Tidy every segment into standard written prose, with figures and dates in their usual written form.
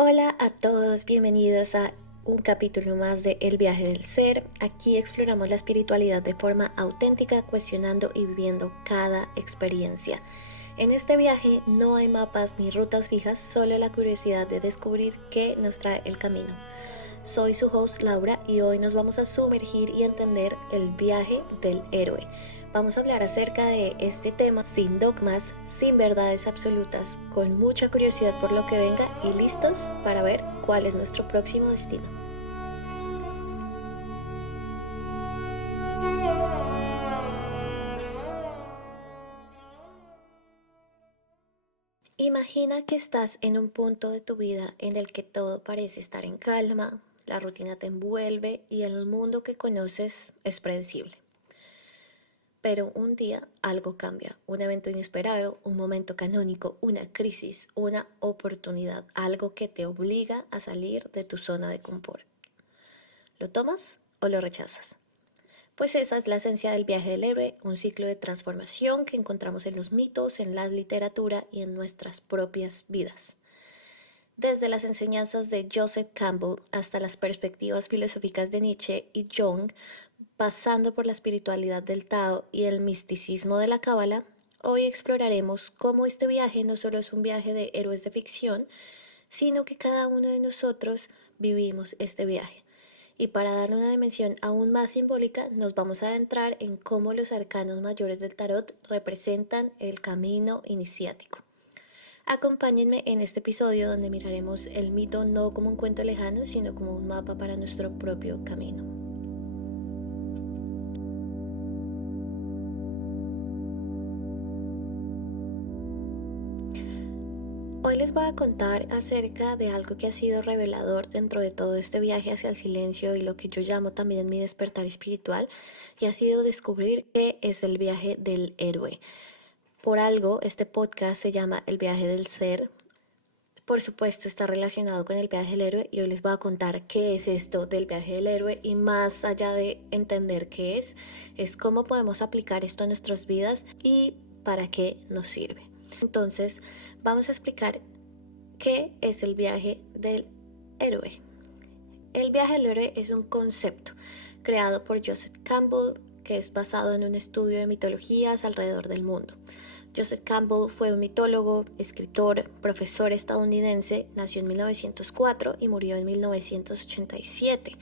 Hola a todos, bienvenidos a un capítulo más de El viaje del ser. Aquí exploramos la espiritualidad de forma auténtica, cuestionando y viviendo cada experiencia. En este viaje no hay mapas ni rutas fijas, solo la curiosidad de descubrir qué nos trae el camino. Soy su host Laura y hoy nos vamos a sumergir y entender el viaje del héroe. Vamos a hablar acerca de este tema sin dogmas, sin verdades absolutas, con mucha curiosidad por lo que venga y listos para ver cuál es nuestro próximo destino. Imagina que estás en un punto de tu vida en el que todo parece estar en calma, la rutina te envuelve y el mundo que conoces es predecible. Pero un día algo cambia, un evento inesperado, un momento canónico, una crisis, una oportunidad, algo que te obliga a salir de tu zona de confort. ¿Lo tomas o lo rechazas? Pues esa es la esencia del viaje del héroe, un ciclo de transformación que encontramos en los mitos, en la literatura y en nuestras propias vidas. Desde las enseñanzas de Joseph Campbell hasta las perspectivas filosóficas de Nietzsche y Jung, pasando por la espiritualidad del Tao y el misticismo de la Cábala, hoy exploraremos cómo este viaje no solo es un viaje de héroes de ficción, sino que cada uno de nosotros vivimos este viaje. Y para darle una dimensión aún más simbólica, nos vamos a adentrar en cómo los arcanos mayores del tarot representan el camino iniciático. Acompáñenme en este episodio donde miraremos el mito no como un cuento lejano, sino como un mapa para nuestro propio camino. Hoy les voy a contar acerca de algo que ha sido revelador dentro de todo este viaje hacia el silencio y lo que yo llamo también mi despertar espiritual, y ha sido descubrir qué es el viaje del héroe. Por algo, este podcast se llama El viaje del ser. Por supuesto, está relacionado con el viaje del héroe y hoy les voy a contar qué es esto del viaje del héroe y más allá de entender qué es cómo podemos aplicar esto a nuestras vidas y para qué nos sirve. Entonces, vamos a explicar qué es el viaje del héroe. El viaje del héroe es un concepto creado por Joseph Campbell que es basado en un estudio de mitologías alrededor del mundo. Joseph Campbell fue un mitólogo, escritor, profesor estadounidense, nació en 1904 y murió en 1987.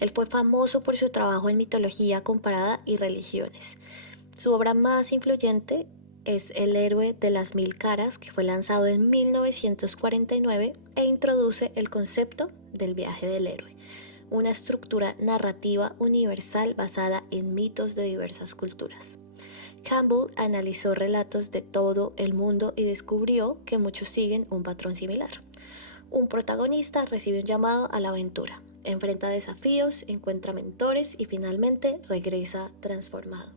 Él fue famoso por su trabajo en mitología comparada y religiones. Su obra más influyente es El héroe de las mil caras, que fue lanzado en 1949 e introduce el concepto del viaje del héroe, una estructura narrativa universal basada en mitos de diversas culturas. Campbell analizó relatos de todo el mundo y descubrió que muchos siguen un patrón similar. Un protagonista recibe un llamado a la aventura, enfrenta desafíos, encuentra mentores y finalmente regresa transformado.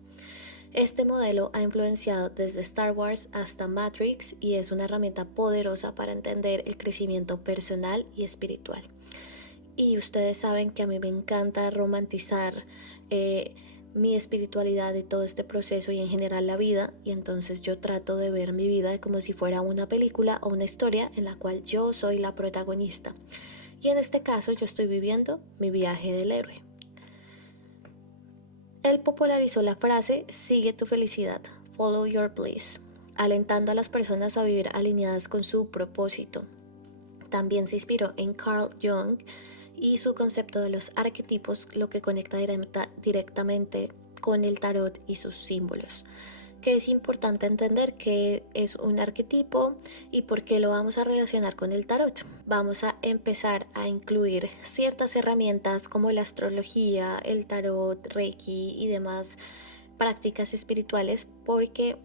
Este modelo ha influenciado desde Star Wars hasta Matrix y es una herramienta poderosa para entender el crecimiento personal y espiritual. Y ustedes saben que a mí me encanta romantizar mi espiritualidad y todo este proceso y en general la vida, y entonces yo trato de ver mi vida como si fuera una película o una historia en la cual yo soy la protagonista. Y en este caso yo estoy viviendo mi viaje del héroe. Él popularizó la frase "sigue tu felicidad", follow your bliss, alentando a las personas a vivir alineadas con su propósito. También se inspiró en Carl Jung y su concepto de los arquetipos, lo que conecta directamente con el tarot y sus símbolos. Que es importante entender qué es un arquetipo y por qué lo vamos a relacionar con el tarot. Vamos a empezar a incluir ciertas herramientas como la astrología, el tarot, Reiki y demás prácticas espirituales porque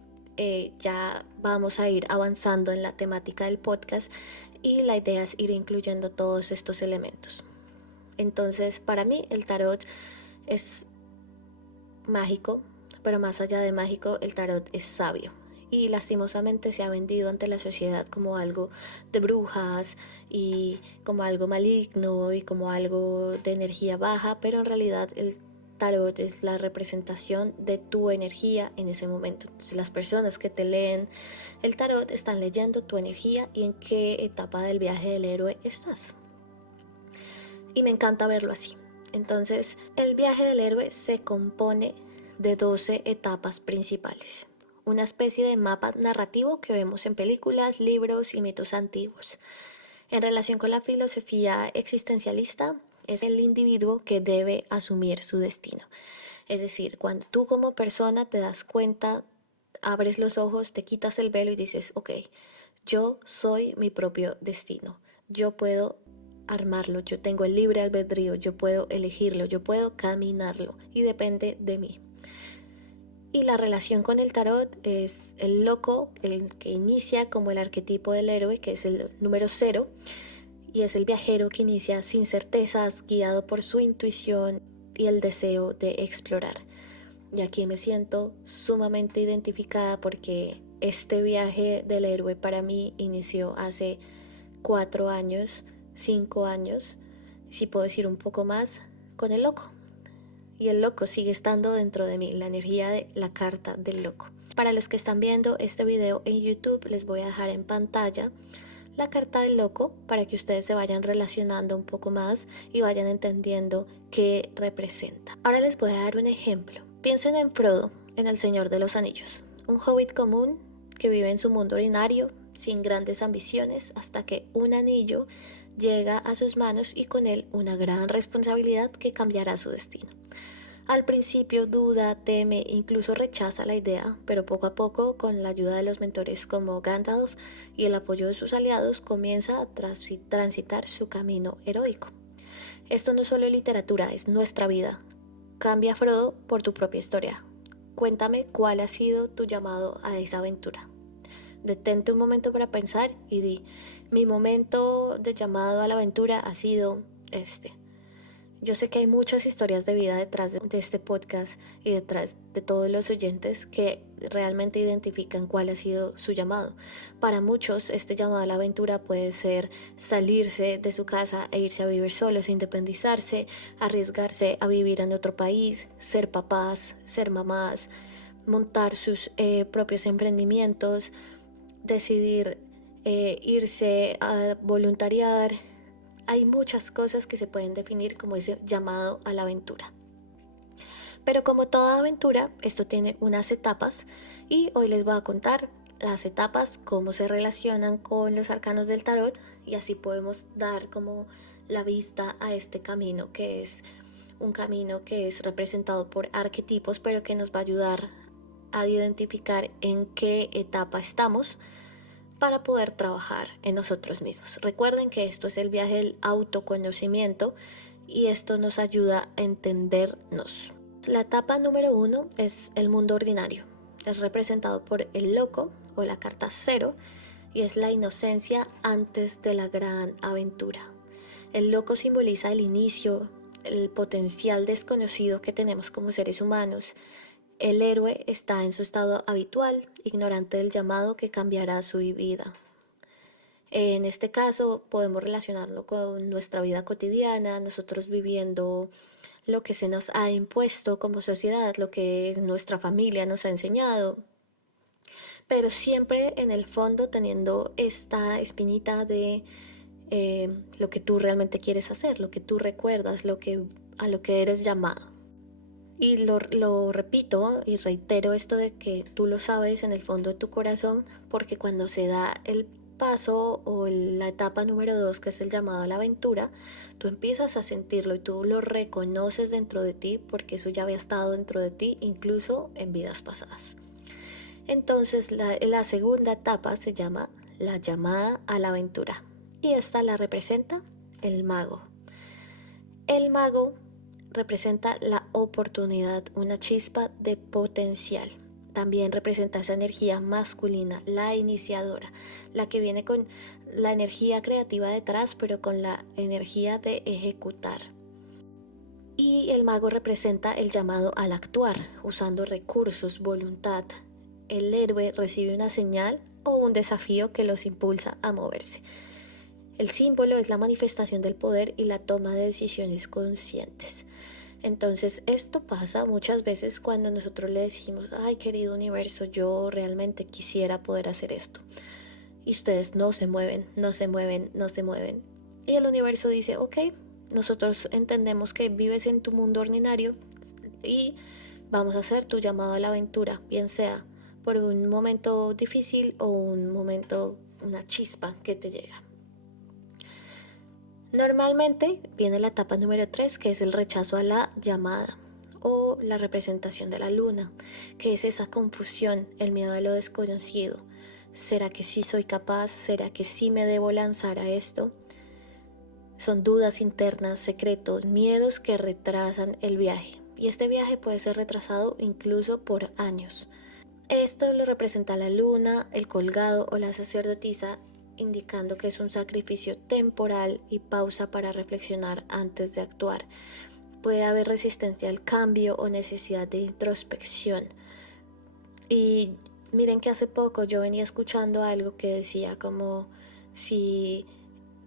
ya vamos a ir avanzando en la temática del podcast y la idea es ir incluyendo todos estos elementos. Entonces, para mí el tarot es mágico, pero más allá de mágico, el tarot es sabio. Y lastimosamente se ha vendido ante la sociedad como algo de brujas y como algo maligno y como algo de energía baja, pero en realidad el tarot es la representación de tu energía en ese momento. Entonces, las personas que te leen el tarot están leyendo tu energía y en qué etapa del viaje del héroe estás. Y me encanta verlo así. Entonces, el viaje del héroe se compone de 12 etapas principales. Una especie de mapa narrativo que vemos en películas, libros y mitos antiguos. En relación con la filosofía existencialista, es el individuo que debe asumir su destino. Es decir, cuando tú como persona te das cuenta, abres los ojos, te quitas el velo y dices, ok, yo soy mi propio destino. Yo puedo armarlo, yo tengo el libre albedrío, yo puedo elegirlo, yo puedo caminarlo y depende de mí. Y la relación con el tarot es el loco, el que inicia como el arquetipo del héroe, que es el número 0, y es el viajero que inicia sin certezas, guiado por su intuición y el deseo de explorar. Y aquí me siento sumamente identificada porque este viaje del héroe para mí inició hace 4 años, 5 años, si puedo decir un poco más, con el loco. Y el loco sigue estando dentro de mí, la energía de la carta del loco. Para los que están viendo este video en YouTube, les voy a dejar en pantalla la carta del loco para que ustedes se vayan relacionando un poco más y vayan entendiendo qué representa. Ahora les voy a dar un ejemplo. Piensen en Frodo, en El Señor de los Anillos, un hobbit común que vive en su mundo ordinario, sin grandes ambiciones, hasta que un anillo llega a sus manos y con él una gran responsabilidad que cambiará su destino. Al principio duda, teme, incluso rechaza la idea, pero poco a poco, con la ayuda de los mentores como Gandalf y el apoyo de sus aliados, comienza a transitar su camino heroico. Esto no solo es literatura, es nuestra vida. Cambia, Frodo, por tu propia historia. Cuéntame cuál ha sido tu llamado a esa aventura. Detente un momento para pensar y di, mi momento de llamado a la aventura ha sido este. Yo sé que hay muchas historias de vida detrás de este podcast y detrás de todos los oyentes que realmente identifican cuál ha sido su llamado. Para muchos, este llamado a la aventura puede ser salirse de su casa e irse a vivir solos, independizarse, arriesgarse a vivir en otro país, ser papás, ser mamás, montar sus propios emprendimientos, decidir irse a voluntariar. Hay muchas cosas que se pueden definir como ese llamado a la aventura. Pero como toda aventura, esto tiene unas etapas y hoy les voy a contar las etapas, cómo se relacionan con los arcanos del tarot y así podemos dar como la vista a este camino que es un camino que es representado por arquetipos, pero que nos va a ayudar a identificar en qué etapa estamos para poder trabajar en nosotros mismos. Recuerden que esto es el viaje del autoconocimiento y esto nos ayuda a entendernos. La etapa número 1 es el mundo ordinario. Es representado por el loco o la carta 0 y es la inocencia antes de la gran aventura. El loco simboliza el inicio, el potencial desconocido que tenemos como seres humanos. El héroe está en su estado habitual, ignorante del llamado que cambiará su vida. En este caso podemos relacionarlo con nuestra vida cotidiana, nosotros viviendo lo que se nos ha impuesto como sociedad, lo que nuestra familia nos ha enseñado, pero siempre en el fondo teniendo esta espinita de lo que tú realmente quieres hacer, lo que tú recuerdas, a lo que eres llamado. Y lo repito y reitero esto de que tú lo sabes en el fondo de tu corazón, porque cuando se da el paso o la etapa número 2, que es el llamado a la aventura, tú empiezas a sentirlo y tú lo reconoces dentro de ti porque eso ya había estado dentro de ti incluso en vidas pasadas. Entonces la segunda etapa se llama la llamada a la aventura y esta la representa el mago. El mago representa la oportunidad, una chispa de potencial. También representa esa energía masculina, la iniciadora, la que viene con la energía creativa detrás, pero con la energía de ejecutar. Y el mago representa el llamado al actuar, usando recursos, voluntad. El héroe recibe una señal o un desafío que los impulsa a moverse. El símbolo es la manifestación del poder y la toma de decisiones conscientes. Entonces esto pasa muchas veces cuando nosotros le decimos, ay querido universo, yo realmente quisiera poder hacer esto. Y ustedes no se mueven, no se mueven, no se mueven. Y el universo dice, ok, nosotros entendemos que vives en tu mundo ordinario y vamos a hacer tu llamado a la aventura, bien sea por un momento difícil o un momento, una chispa que te llega. Normalmente viene la etapa número 3, que es el rechazo a la llamada o la representación de la luna, que es esa confusión, el miedo a lo desconocido. ¿Será que sí soy capaz? ¿Será que sí me debo lanzar a esto? Son dudas internas, secretos, miedos que retrasan el viaje. Y este viaje puede ser retrasado incluso por años. Esto lo representa la luna, el colgado o la sacerdotisa, indicando que es un sacrificio temporal y pausa para reflexionar antes de actuar. Puede haber resistencia al cambio o necesidad de introspección. Y miren que hace poco yo venía escuchando algo que decía como si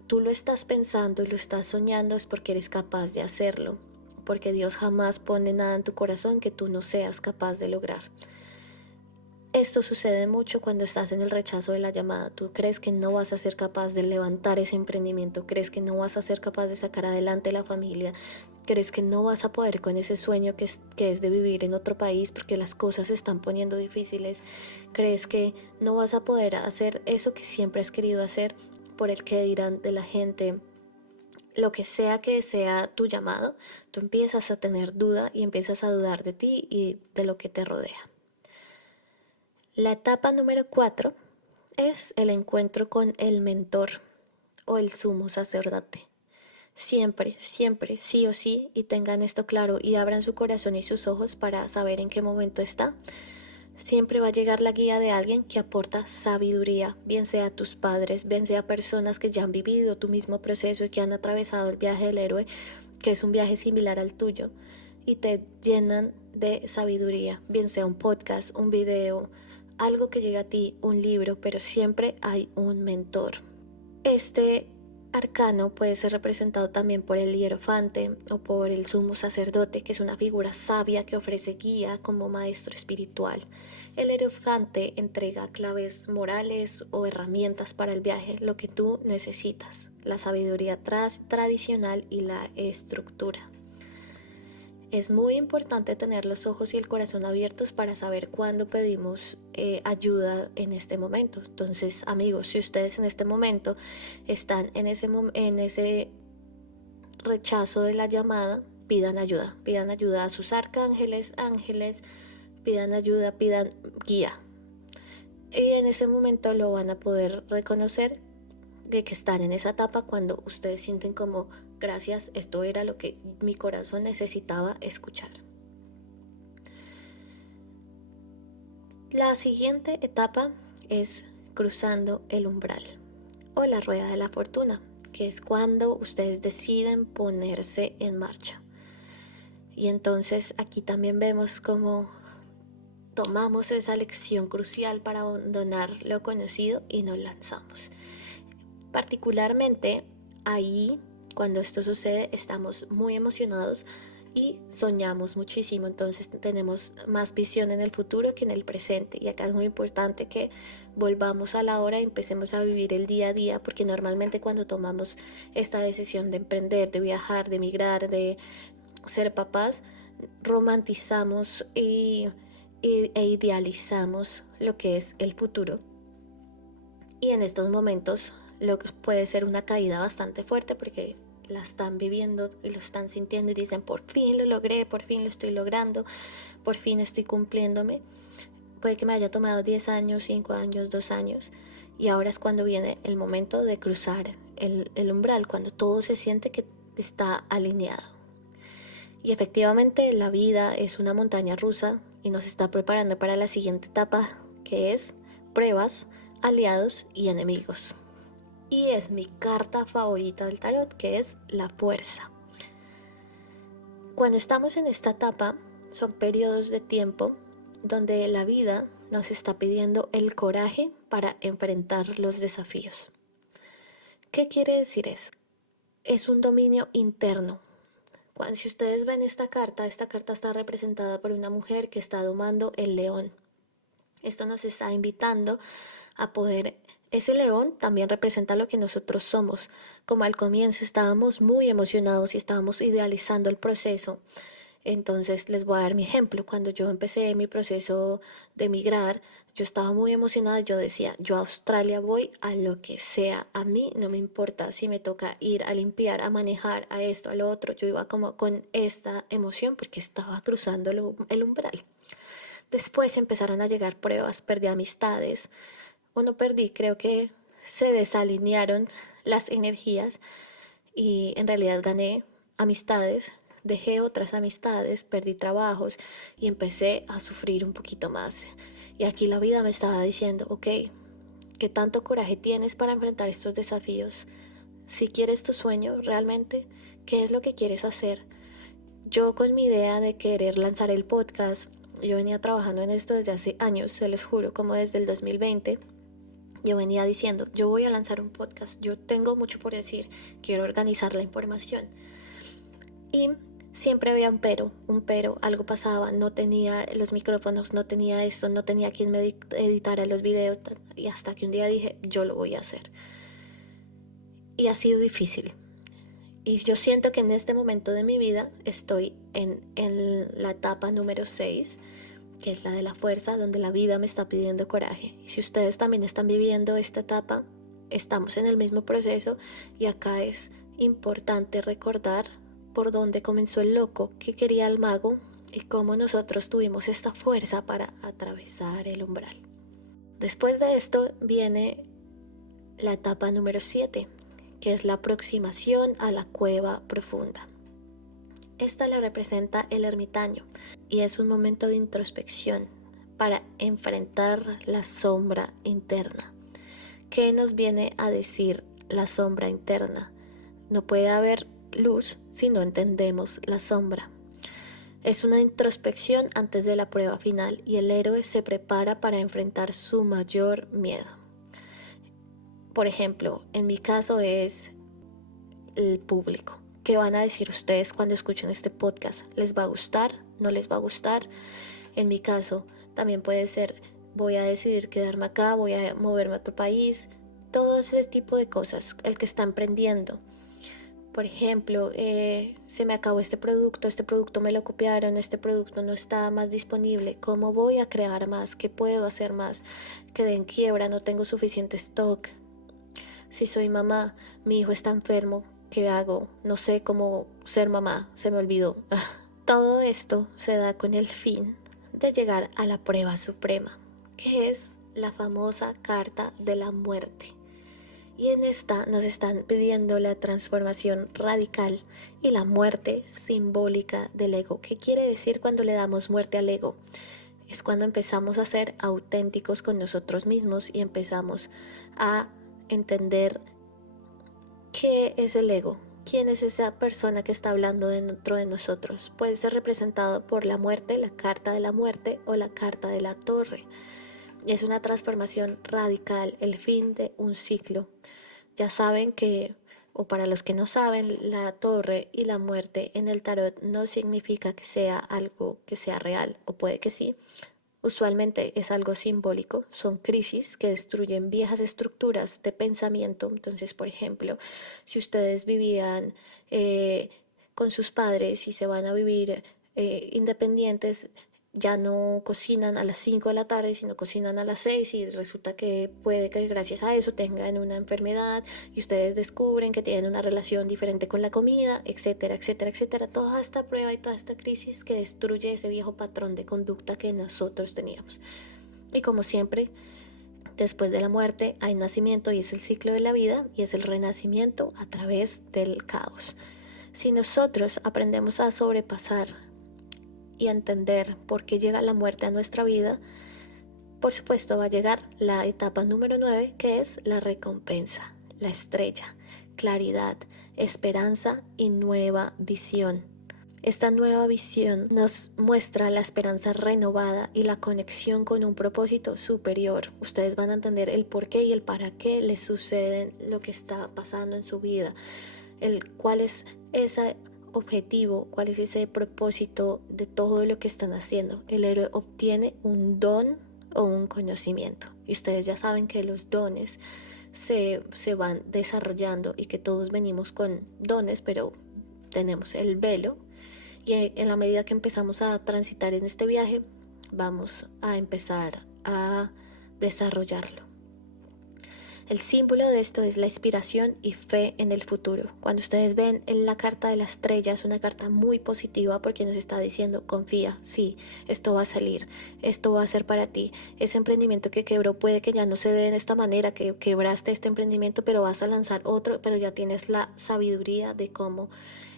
tú lo estás pensando y lo estás soñando es porque eres capaz de hacerlo, porque Dios jamás pone nada en tu corazón que tú no seas capaz de lograr. Esto sucede mucho cuando estás en el rechazo de la llamada. Tú crees que no vas a ser capaz de levantar ese emprendimiento, crees que no vas a ser capaz de sacar adelante la familia, crees que no vas a poder con ese sueño que es de vivir en otro país porque las cosas se están poniendo difíciles, crees que no vas a poder hacer eso que siempre has querido hacer por el que dirán de la gente. Lo que sea tu llamado, tú empiezas a tener duda y empiezas a dudar de ti y de lo que te rodea. La etapa número 4 es el encuentro con el mentor o el sumo sacerdote. Siempre, siempre, sí o sí, y tengan esto claro y abran su corazón y sus ojos para saber en qué momento está. Siempre va a llegar la guía de alguien que aporta sabiduría, bien sea tus padres, bien sea personas que ya han vivido tu mismo proceso y que han atravesado el viaje del héroe, que es un viaje similar al tuyo, y te llenan de sabiduría, bien sea un podcast, un video, algo que llega a ti, un libro, pero siempre hay un mentor. Este arcano puede ser representado también por el hierofante o por el sumo sacerdote, que es una figura sabia que ofrece guía como maestro espiritual. El hierofante entrega claves morales o herramientas para el viaje, lo que tú necesitas, la sabiduría tradicional y la estructura. Es muy importante tener los ojos y el corazón abiertos para saber cuándo pedimos ayuda en este momento. Entonces, amigos, si ustedes en este momento están en ese rechazo de la llamada, pidan ayuda a sus arcángeles, ángeles, pidan ayuda, pidan guía. Y en ese momento lo van a poder reconocer de que están en esa etapa cuando ustedes sienten como gracias, esto era lo que mi corazón necesitaba escuchar. La siguiente etapa es cruzando el umbral o la rueda de la fortuna, que es cuando ustedes deciden ponerse en marcha. Y entonces aquí también vemos cómo tomamos esa lección crucial para abandonar lo conocido y nos lanzamos. Particularmente ahí, cuando esto sucede, estamos muy emocionados y soñamos muchísimo, entonces tenemos más visión en el futuro que en el presente, y acá es muy importante que volvamos a la hora y empecemos a vivir el día a día, porque normalmente cuando tomamos esta decisión de emprender, de viajar, de emigrar, de ser papás, romantizamos e idealizamos lo que es el futuro, y en estos momentos lo que puede ser una caída bastante fuerte porque la están viviendo y lo están sintiendo y dicen por fin lo logré, por fin lo estoy logrando, por fin estoy cumpliéndome. Puede que me haya tomado 10 años, 5 años, 2 años, y ahora es cuando viene el momento de cruzar el umbral, cuando todo se siente que está alineado. Y efectivamente la vida es una montaña rusa y nos está preparando para la siguiente etapa, que es pruebas, aliados y enemigos. Y es mi carta favorita del tarot, que es la fuerza. Cuando estamos en esta etapa, son periodos de tiempo donde la vida nos está pidiendo el coraje para enfrentar los desafíos. ¿Qué quiere decir eso? Es un dominio interno, Si ustedes ven esta carta está representada por una mujer que está domando el león. Esto nos está invitando a poder... Ese león también representa lo que nosotros somos. Como al comienzo estábamos muy emocionados y estábamos idealizando el proceso. Entonces les voy a dar mi ejemplo. Cuando yo empecé mi proceso de emigrar, yo estaba muy emocionada. Yo decía, yo a Australia voy a lo que sea. A mí no me importa si me toca ir a limpiar, a manejar, a esto, a lo otro. Yo iba como con esta emoción porque estaba cruzando el umbral. Después empezaron a llegar pruebas, perdí amistades, o no perdí, creo que se desalinearon las energías y en realidad gané amistades, dejé otras amistades, perdí trabajos y empecé a sufrir un poquito más. Y aquí la vida me estaba diciendo, ok, ¿qué tanto coraje tienes para enfrentar estos desafíos? Si quieres tu sueño realmente, ¿qué es lo que quieres hacer? Yo con mi idea de querer lanzar el podcast, yo venía trabajando en esto desde hace años, se los juro, como desde el 2020. Yo venía diciendo, yo voy a lanzar un podcast, yo tengo mucho por decir, quiero organizar la información. Y siempre había un pero, algo pasaba, no tenía los micrófonos, no tenía esto, no tenía quien me editara los videos, y hasta que un día dije, yo lo voy a hacer. Y ha sido difícil. Y yo siento que en este momento de mi vida estoy en la etapa número 6, que es la de la fuerza, donde la vida me está pidiendo coraje. Y si ustedes también están viviendo esta etapa, estamos en el mismo proceso y acá es importante recordar por dónde comenzó el loco, qué quería el mago y cómo nosotros tuvimos esta fuerza para atravesar el umbral. Después de esto viene la etapa número 7, que es la aproximación a la cueva profunda. Esta la representa el ermitaño y es un momento de introspección para enfrentar la sombra interna. ¿Qué nos viene a decir la sombra interna? No puede haber luz si no entendemos la sombra. Es una introspección antes de la prueba final y el héroe se prepara para enfrentar su mayor miedo. Por ejemplo, en mi caso es el público. ¿Qué van a decir ustedes cuando escuchen este podcast? ¿Les va a gustar? ¿No les va a gustar? En mi caso, también puede ser, voy a decidir quedarme acá, voy a moverme a otro país, todo ese tipo de cosas, el que está emprendiendo. Por ejemplo, se me acabó este producto me lo copiaron, este producto no está más disponible, ¿cómo voy a crear más? ¿Qué puedo hacer más? Quedé en quiebra, no tengo suficiente stock. Si soy mamá, mi hijo está enfermo, ¿qué hago? No sé cómo ser mamá, se me olvidó. Todo esto se da con el fin de llegar a la prueba suprema, que es la famosa carta de la muerte. Y en esta nos están pidiendo la transformación radical y la muerte simbólica del ego. ¿Qué quiere decir cuando le damos muerte al ego? Es cuando empezamos a ser auténticos con nosotros mismos y empezamos a entender qué es el ego, quién es esa persona que está hablando dentro de nosotros. Puede ser representado por la muerte, la carta de la muerte o la carta de la torre. Es una transformación radical, el fin de un ciclo. Ya saben que, o para los que no saben, la torre y la muerte en el tarot no significa que sea algo que sea real, o puede que sí. Usualmente es algo simbólico, son crisis que destruyen viejas estructuras de pensamiento. Entonces, por ejemplo, si ustedes vivían con sus padres y se van a vivir independientes, ya no cocinan a las 5 de la tarde, sino cocinan a las 6 y resulta que puede que gracias a eso tengan una enfermedad y ustedes descubren que tienen una relación diferente con la comida, etcétera, etcétera, etcétera. Toda esta prueba y toda esta crisis que destruye ese viejo patrón de conducta que nosotros teníamos. Y como siempre, después de la muerte hay nacimiento y es el ciclo de la vida y es el renacimiento a través del caos. Si nosotros aprendemos a sobrepasar y entender por qué llega la muerte a nuestra vida, por supuesto va a llegar la etapa número 9, que es la recompensa, la estrella, claridad, esperanza y nueva visión. Esta nueva visión nos muestra la esperanza renovada y la conexión con un propósito superior. Ustedes van a entender el por qué y el para qué les sucede lo que está pasando en su vida, cuál es esa objetivo, cuál es ese propósito de todo lo que están haciendo. El héroe obtiene un don o un conocimiento. Y ustedes ya saben que los dones se van desarrollando y que todos venimos con dones, pero tenemos el velo y en la medida que empezamos a transitar en este viaje, vamos a empezar a desarrollarlo. El símbolo de esto es la inspiración y fe en el futuro. Cuando ustedes ven en la carta de la estrella, es una carta muy positiva porque nos está diciendo: confía, sí, esto va a salir, esto va a ser para ti. Ese emprendimiento que quebró puede que ya no se dé de esta manera, que quebraste este emprendimiento, pero vas a lanzar otro, pero ya tienes la sabiduría de cómo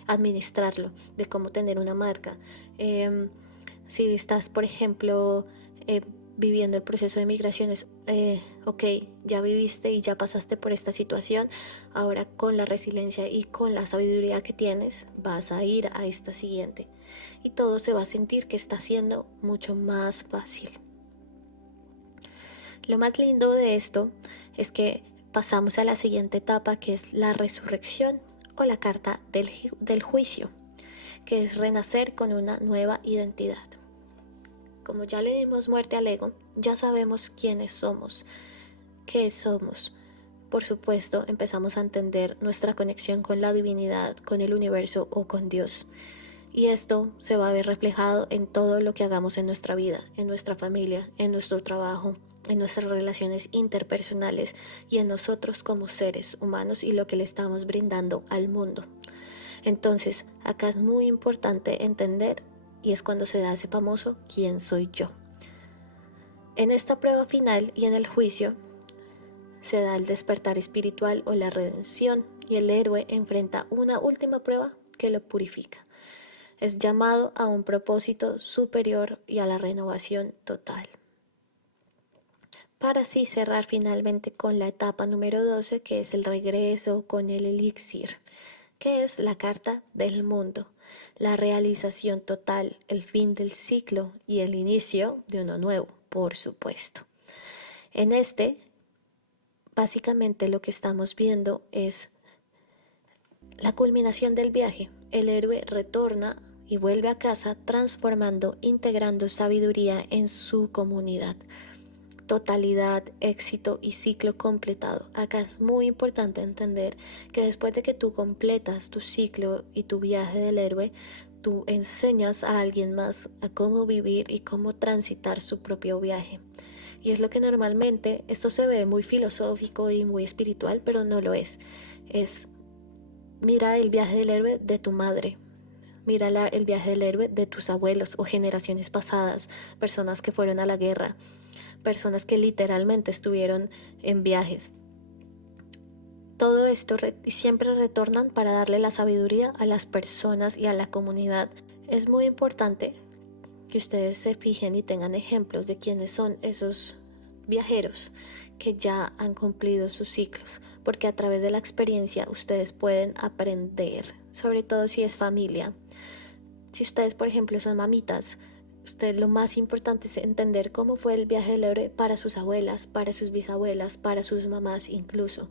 administrarlo, de cómo tener una marca. Si estás, por ejemplo, viviendo el proceso de migraciones, ok, ya viviste y ya pasaste por esta situación, ahora con la resiliencia y con la sabiduría que tienes vas a ir a esta siguiente y todo se va a sentir que está siendo mucho más fácil. Lo más lindo de esto es que pasamos a la siguiente etapa, que es la resurrección o la carta del juicio, que es renacer con una nueva identidad. Como ya le dimos muerte al ego, ya sabemos quiénes somos, qué somos. Por supuesto, empezamos a entender nuestra conexión con la divinidad, con el universo o con Dios. Y esto se va a ver reflejado en todo lo que hagamos en nuestra vida, en nuestra familia, en nuestro trabajo, en nuestras relaciones interpersonales y en nosotros como seres humanos y lo que le estamos brindando al mundo. Entonces, acá es muy importante entender, y es cuando se da ese famoso ¿quién soy yo? En esta prueba final y en el juicio se da el despertar espiritual o la redención, y el héroe enfrenta una última prueba que lo purifica. Es llamado a un propósito superior y a la renovación total. Para así cerrar finalmente con la etapa número 12, que es el regreso con el elixir, que es la carta del mundo, la realización total, el fin del ciclo y el inicio de uno nuevo, por supuesto. En este, básicamente lo que estamos viendo es la culminación del viaje. El héroe retorna y vuelve a casa transformando, integrando sabiduría en su comunidad. Totalidad, éxito y ciclo completado. Acá es muy importante entender que después de que tú completas tu ciclo y tu viaje del héroe, tú enseñas a alguien más a cómo vivir y cómo transitar su propio viaje. Y es lo que normalmente, esto se ve muy filosófico y muy espiritual, pero no lo es. Mira el viaje del héroe de tu madre. Mira el viaje del héroe de tus abuelos o generaciones pasadas, personas que fueron a la guerra, personas que literalmente estuvieron en viajes. Todo esto siempre retornan para darle la sabiduría a las personas y a la comunidad. Es muy importante que ustedes se fijen y tengan ejemplos de quiénes son esos viajeros que ya han cumplido sus ciclos, porque a través de la experiencia ustedes pueden aprender, sobre todo si es familia. Si ustedes, por ejemplo, son mamitas, lo más importante es entender cómo fue el viaje del héroe para sus abuelas, para sus bisabuelas, para sus mamás incluso.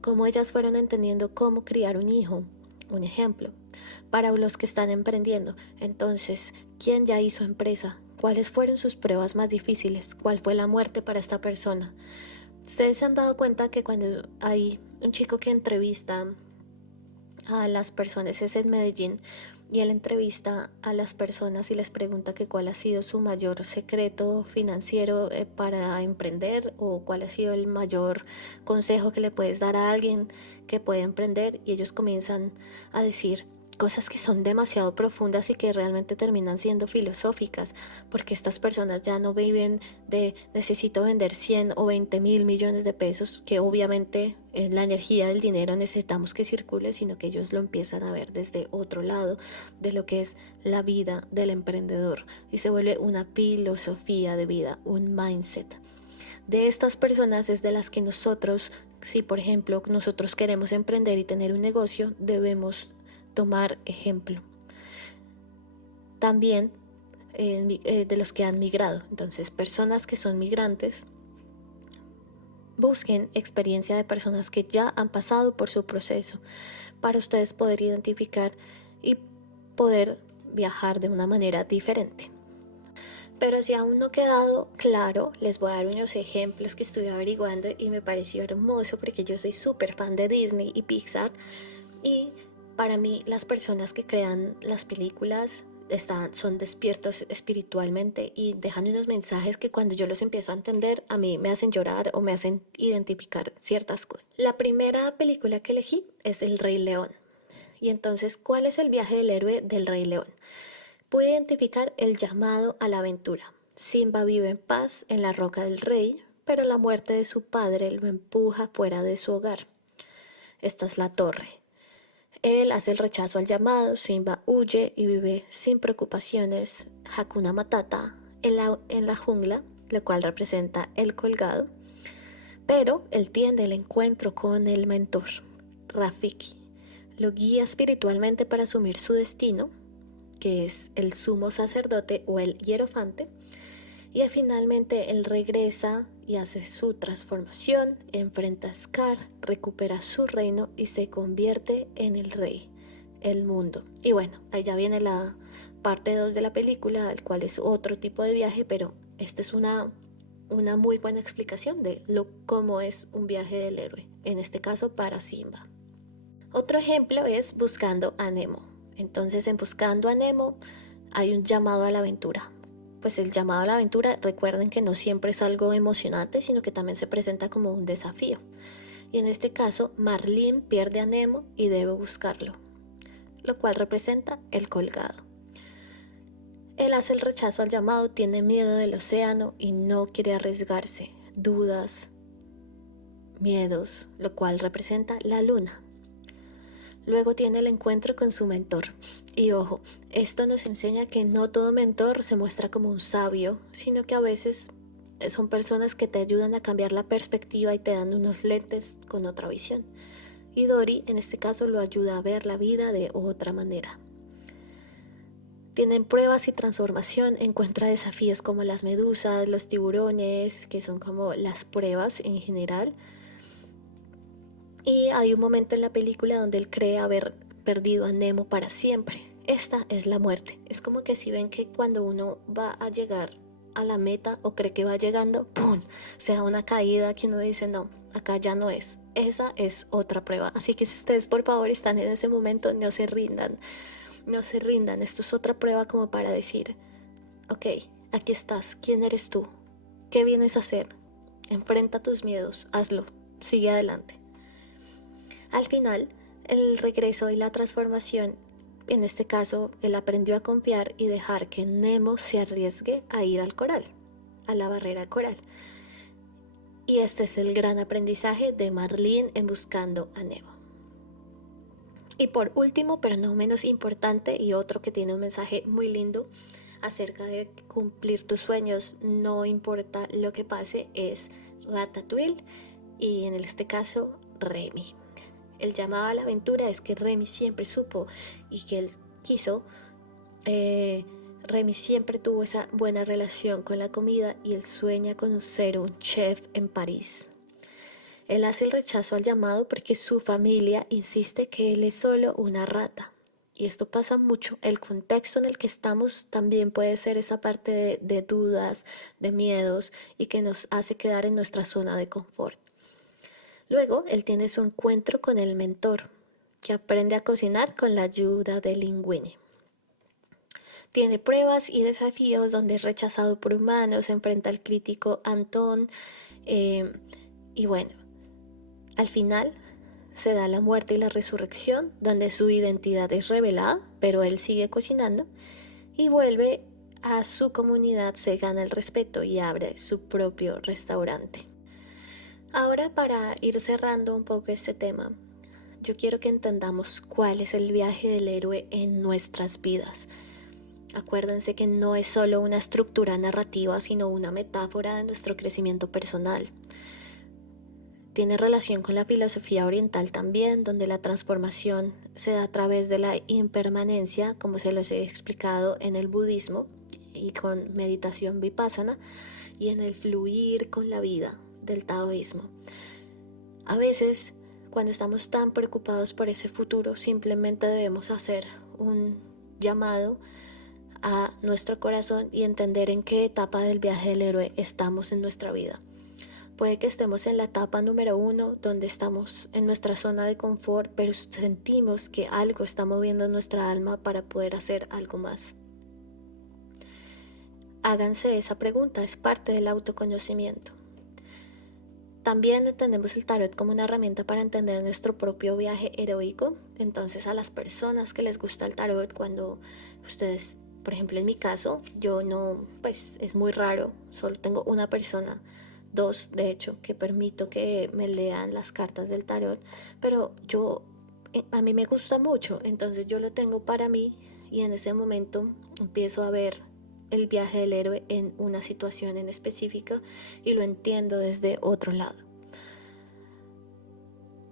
Cómo ellas fueron entendiendo cómo criar un hijo, un ejemplo. Para los que están emprendiendo, entonces, ¿quién ya hizo empresa? ¿Cuáles fueron sus pruebas más difíciles? ¿Cuál fue la muerte para esta persona? Ustedes se han dado cuenta que cuando hay un chico que entrevista a las personas, es en Medellín, y él entrevista a las personas y les pregunta que cuál ha sido su mayor secreto financiero para emprender, o cuál ha sido el mayor consejo que le puedes dar a alguien que puede emprender, y ellos comienzan a decir cosas que son demasiado profundas y que realmente terminan siendo filosóficas, porque estas personas ya no viven de necesito vender 100 o 20 mil millones de pesos, que obviamente es la energía del dinero, necesitamos que circule, sino que ellos lo empiezan a ver desde otro lado de lo que es la vida del emprendedor, y se vuelve una filosofía de vida, un mindset. De estas personas es de las que nosotros, si por ejemplo nosotros queremos emprender y tener un negocio, debemos tomar ejemplo. También de los que han migrado. Entonces, personas que son migrantes, busquen experiencia de personas que ya han pasado por su proceso para ustedes poder identificar y poder viajar de una manera diferente. Pero si aún no ha quedado claro, les voy a dar unos ejemplos que estuve averiguando y me pareció hermoso porque yo soy súper fan de Disney y Pixar, y para mí las personas que crean las películas son despiertos espiritualmente y dejan unos mensajes que cuando yo los empiezo a entender a mí me hacen llorar o me hacen identificar ciertas cosas. La primera película que elegí es El Rey León. Y entonces, ¿cuál es el viaje del héroe del Rey León? Pude identificar el llamado a la aventura. Simba vive en paz en la roca del rey, pero la muerte de su padre lo empuja fuera de su hogar. Esta es la torre. Él hace el rechazo al llamado, Simba huye y vive sin preocupaciones, Hakuna Matata, en la jungla, lo cual representa el colgado. Pero él tiene el encuentro con el mentor, Rafiki. Lo guía espiritualmente para asumir su destino, que es el sumo sacerdote o el hierofante, y finalmente él regresa y hace su transformación, enfrenta a Scar, recupera su reino y se convierte en el rey, el mundo. Y bueno, ahí ya viene la parte 2 de la película, el cual es otro tipo de viaje, pero esta es una muy buena explicación de cómo es un viaje del héroe, en este caso para Simba. Otro ejemplo es Buscando a Nemo. Entonces, en Buscando a Nemo hay un llamado a la aventura. Pues el llamado a la aventura, recuerden que no siempre es algo emocionante, sino que también se presenta como un desafío. Y en este caso, Marlin pierde a Nemo y debe buscarlo, lo cual representa el colgado. Él hace el rechazo al llamado, tiene miedo del océano y no quiere arriesgarse, dudas, miedos, lo cual representa la luna. Luego tiene el encuentro con su mentor. Y ojo, esto nos enseña que no todo mentor se muestra como un sabio, sino que a veces son personas que te ayudan a cambiar la perspectiva y te dan unos lentes con otra visión. Y Dory, en este caso, lo ayuda a ver la vida de otra manera. Tienen pruebas y transformación, encuentra desafíos como las medusas, los tiburones, que son como las pruebas en general. Y hay un momento en la película donde él cree haber perdido a Nemo para siempre. Esta es la muerte. Es como que si ven que cuando uno va a llegar a la meta o cree que va llegando, ¡pum!, se da una caída que uno dice, no, acá ya no es. Esa es otra prueba. Así que si ustedes por favor están en ese momento, no se rindan. No se rindan. Esto es otra prueba como para decir, ok, aquí estás. ¿Quién eres tú? ¿Qué vienes a hacer? Enfrenta tus miedos. Hazlo. Sigue adelante. Al final, el regreso y la transformación, en este caso, él aprendió a confiar y dejar que Nemo se arriesgue a ir al coral, a la barrera coral. Y este es el gran aprendizaje de Marlin en Buscando a Nemo. Y por último, pero no menos importante, y otro que tiene un mensaje muy lindo acerca de cumplir tus sueños, no importa lo que pase, es Ratatouille y en este caso Remy. El llamado a la aventura es que Remy siempre supo y que él quiso. Remy siempre tuvo esa buena relación con la comida y él sueña con ser un chef en París. Él hace el rechazo al llamado porque su familia insiste que él es solo una rata. Y esto pasa mucho. El contexto en el que estamos también puede ser esa parte de dudas, de miedos y que nos hace quedar en nuestra zona de confort. Luego, él tiene su encuentro con el mentor, que aprende a cocinar con la ayuda de Linguini. Tiene pruebas y desafíos donde es rechazado por humanos, se enfrenta al crítico Antón, y bueno, al final se da la muerte y la resurrección, donde su identidad es revelada, pero él sigue cocinando, y vuelve a su comunidad, se gana el respeto y abre su propio restaurante. Ahora, para ir cerrando un poco este tema, yo quiero que entendamos cuál es el viaje del héroe en nuestras vidas. Acuérdense que no es solo una estructura narrativa, sino una metáfora de nuestro crecimiento personal. Tiene relación con la filosofía oriental también, donde la transformación se da a través de la impermanencia, como se los he explicado en el budismo y con meditación vipassana, y en el fluir con la vida del taoísmo. A veces, cuando estamos tan preocupados por ese futuro, simplemente debemos hacer un llamado a nuestro corazón y entender en qué etapa del viaje del héroe estamos en nuestra vida. Puede que estemos en la etapa número 1, donde estamos en nuestra zona de confort, pero sentimos que algo está moviendo nuestra alma para poder hacer algo más. Háganse esa pregunta, es parte del autoconocimiento. También entendemos el tarot como una herramienta para entender nuestro propio viaje heroico. Entonces, a las personas que les gusta el tarot, cuando ustedes, por ejemplo en mi caso, yo no, pues es muy raro, solo tengo una persona, 2 de hecho, que permito que me lean las cartas del tarot, pero a mí me gusta mucho, entonces yo lo tengo para mí y en ese momento empiezo a ver el viaje del héroe en una situación en específica y lo entiendo desde otro lado.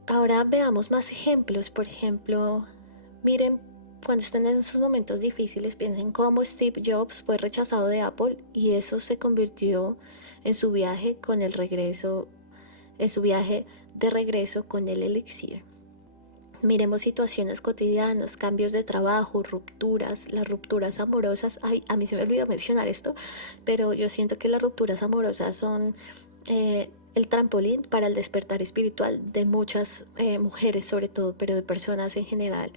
Ahora veamos más ejemplos. Por ejemplo, miren, cuando estén en esos momentos difíciles, piensen cómo Steve Jobs fue rechazado de Apple y eso se convirtió en su viaje con el regreso, en su viaje de regreso con el elixir. Miremos situaciones cotidianas, cambios de trabajo, rupturas, las rupturas amorosas. Ay, a mí se me olvidó mencionar esto, pero yo siento que las rupturas amorosas son el trampolín para el despertar espiritual de muchas mujeres sobre todo, pero de personas en general.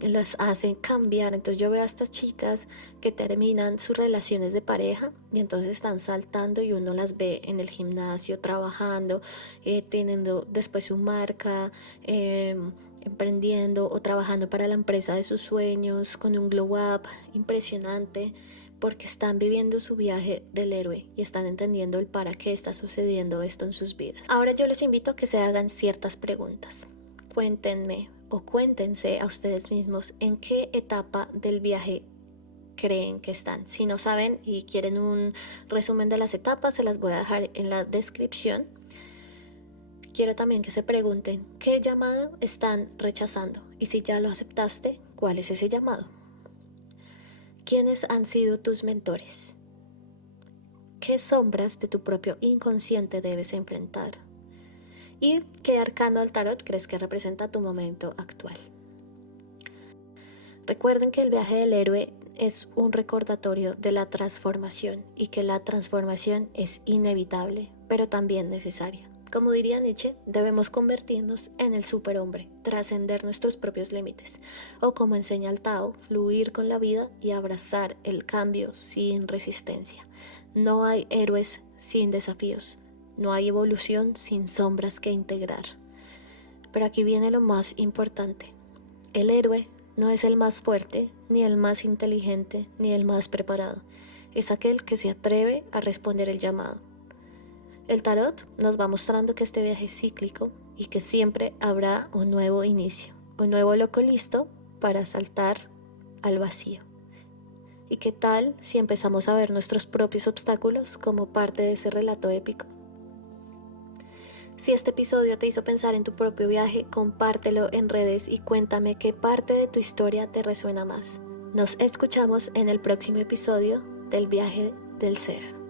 Las hacen cambiar. Entonces yo veo a estas chicas que terminan sus relaciones de pareja y entonces están saltando y uno las ve en el gimnasio trabajando, teniendo después su marca, emprendiendo o trabajando para la empresa de sus sueños con un glow up impresionante, porque están viviendo su viaje del héroe y están entendiendo el para qué está sucediendo esto en sus vidas. Ahora yo los invito a que se hagan ciertas preguntas. Cuéntenme o cuéntense a ustedes mismos en qué etapa del viaje creen que están. Si no saben y quieren un resumen de las etapas, se las voy a dejar en la descripción. Quiero también que se pregunten qué llamado están rechazando y si ya lo aceptaste, ¿cuál es ese llamado? ¿Quiénes han sido tus mentores? ¿Qué sombras de tu propio inconsciente debes enfrentar? ¿Y qué arcano del tarot crees que representa tu momento actual? Recuerden que el viaje del héroe es un recordatorio de la transformación y que la transformación es inevitable, pero también necesaria. Como diría Nietzsche, debemos convertirnos en el superhombre, trascender nuestros propios límites, o como enseña el Tao, fluir con la vida y abrazar el cambio sin resistencia. No hay héroes sin desafíos. No hay evolución sin sombras que integrar. Pero aquí viene lo más importante. El héroe no es el más fuerte, ni el más inteligente, ni el más preparado. Es aquel que se atreve a responder el llamado. El tarot nos va mostrando que este viaje es cíclico y que siempre habrá un nuevo inicio, un nuevo loco listo para saltar al vacío. ¿Y qué tal si empezamos a ver nuestros propios obstáculos como parte de ese relato épico? Si este episodio te hizo pensar en tu propio viaje, compártelo en redes y cuéntame qué parte de tu historia te resuena más. Nos escuchamos en el próximo episodio del viaje del ser.